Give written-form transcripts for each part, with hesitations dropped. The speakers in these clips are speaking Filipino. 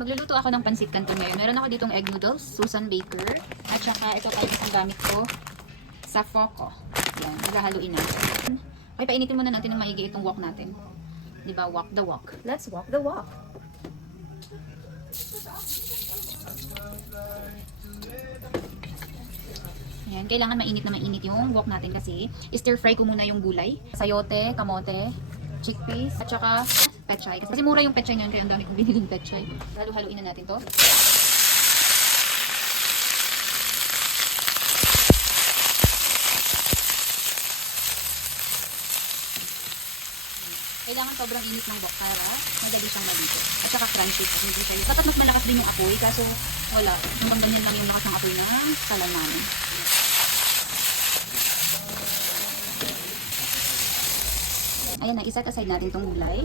Magluluto ako ng pansit canton ngayon. Meron ako ditong egg noodles, Susan Baker. At saka ito pa isang gamit ko sa Foco. Yan, maghahaluin natin. Okay, painitin muna natin ng maigi itong wok natin. Diba, walk the walk. Let's walk the walk. Ayan, kailangan mainit na mainit yung wok natin kasi stir fry ko muna yung gulay. Sayote, kamote, chickpeas, at saka pechay. Kasi mura yung pechay niyan, kaya ang dami kong biniling pechay. Halo-haluin na natin to. Kailangan sobrang init ng wok para madali siyang malito. At saka crunchy. Dapat mas malakas din yung apoy, kaso wala. Hanggang ganyan lang yung lakas ng apoy ng salan namin. Ayan na, iset aside natin itong gulay.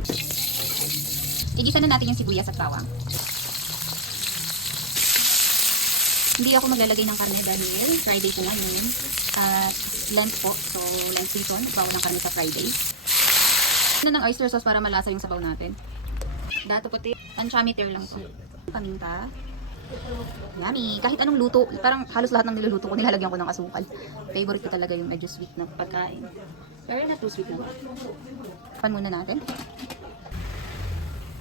Igisa na natin yung sibuyas at bawang. Hindi ako maglalagay ng karne dahil Friday po ngayon. At Lent po, so Lent season, bawal ng karne sa Friday. Ano ng oyster sauce para malasa yung sabaw natin. Dato puti, panchamiter lang po. Paminta. Yummy! Kahit anong luto, parang halos lahat ng niluluto ko, nilalagyan ko ng asukal. Favorite ko talaga yung medyo sweet na pagkain. Pero not too sweet naman. Pan muna natin.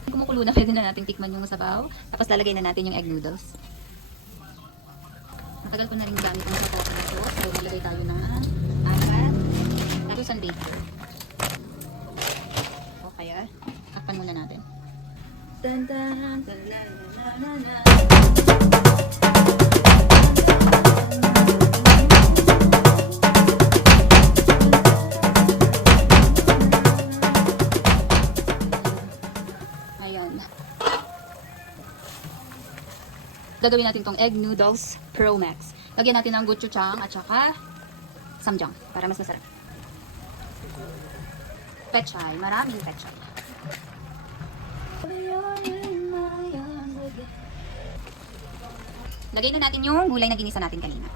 Kumukulo na, pwede na natin tikman yung sabaw. Tapos lalagay na natin yung egg noodles. Matagal ko na rin gamit yung sabaw na ito. So, nalagay tayo ng apat. Tapos ang baker. O kaya, takpan muna natin. Dun, dun, dun, dun, dun, dun, dun. Gagawin natin tong egg noodles Pro Max. Lagyan natin ng gochujang at saka samjang para mas masarap. Pechay, maraming pechay. Lagay na natin yung gulay na ginisa natin kanina.